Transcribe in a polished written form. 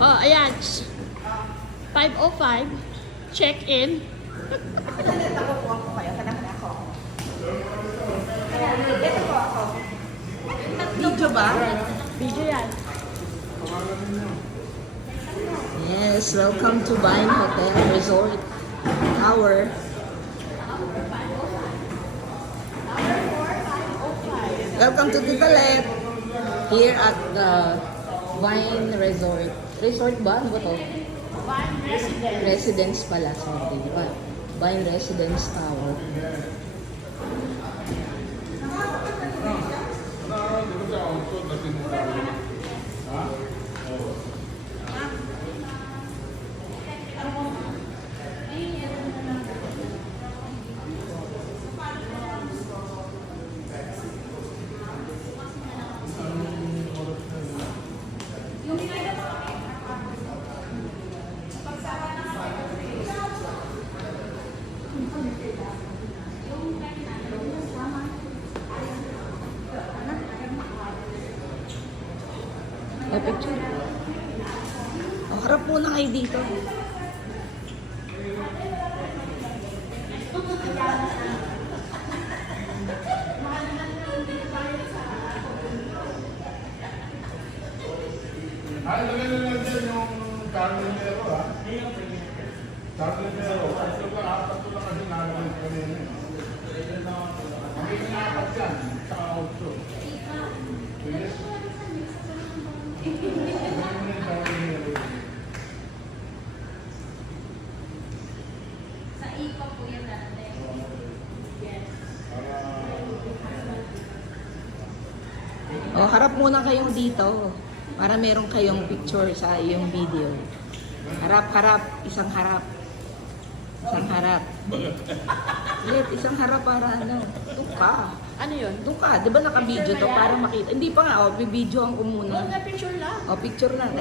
Oh, ayan. 5:05. Check-in. Ako po ako kayo. Kanang ako. Ito po ako. Video ba? Video yan. Yes, welcome to Vine Hotel Resort Tower. Welcome to Titalet. Here at the Vine Resort. Resort ba? Ano ba to? Vine Residence. Residence pala. Sorry. Vine Residence Tower. May picture. Oh, harap muna kayo dito. Ay, lang dyan yung Carmenero, ha? Carmenero. Kasi lang, apat ko lang kasi nalagay kanina. Kami inapat dyan, sa 8. Yes. Sa IPA po yan natin. Yes. Oh, harap muna kayong dito para meron kayong picture sa iyong video. Harap, harap, isang harap. Isang harap. Ulit, isang harap para ano. Doon ka. Ano yun? Doon ka. Di ba naka-video to para makita? Hindi pa nga, oh, bibidyoan ko Oh, muna. na picture lang. Oh, picture lang.